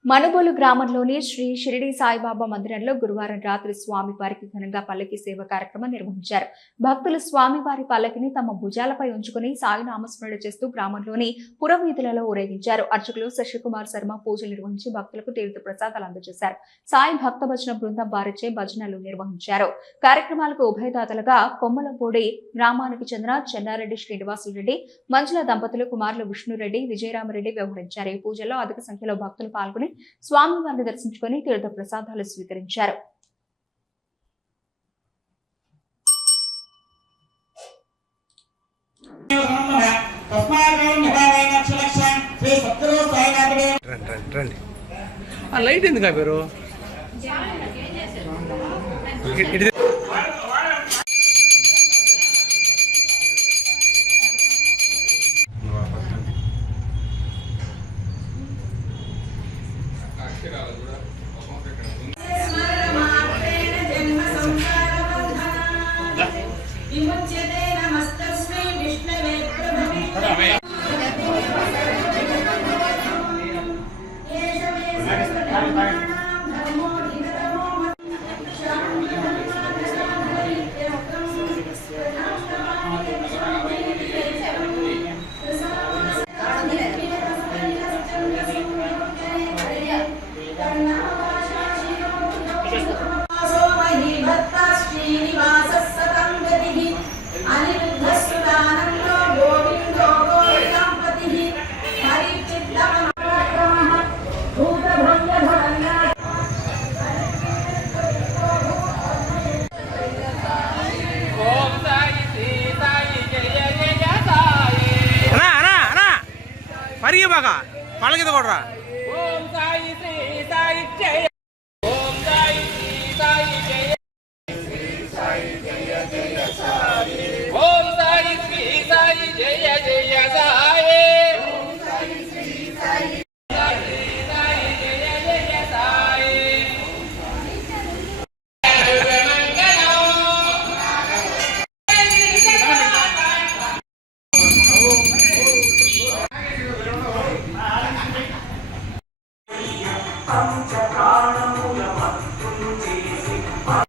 మనుబోలు గ్రామంలోని శ్రీ షిరిడి సాయిబాబా మందిరంలో గురువారం రాత్రి స్వామివారికి ఘనంగా పల్లకి సేవ కార్యక్రమం నిర్వహించారు. భక్తులు స్వామివారి పల్లకిని తమ భుజాలపై ఉంచుకుని సాయి నామస్మరణ చేస్తూ గ్రామంలోని పురవీధులలో ఊరేగించారు. అర్చకులు శశికుమార్ శర్మ పూజలు నిర్వహించి భక్తులకు తీర్థ ప్రసాదాలు అందజేశారు. సాయి భక్త భజన బృందం వారిచే భజనలు నిర్వహించారు. కార్యక్రమాలకు ఉభయదాతలుగా కొమ్మలపూడి గ్రామానికి చెందిన చెన్నారెడ్డి శ్రీనివాసులరెడ్డి, మంజుల దంపతులు కుమారులు విష్ణురెడ్డి, విజయరామరెడ్డి వ్యవహరించారు. ఈ పూజల్లో అధిక సంఖ్యలో భక్తులు పాల్గొని స్వామివారిని దర్శించుకుని తీర్థ ప్రసాదాలు స్వీకరించారు. లైట్ ఎందుకు ఆపారు? పరిగి బాగా పళ్ళ కూడా ఓం సాయి శ్రీ సాయి జయ, ఓం సాయి శ్రీ సాయి జయ, శ్రీ సాయి జయ జయ సాయి, ఓం సాయి శ్రీ సాయి జయ జయ సాయి.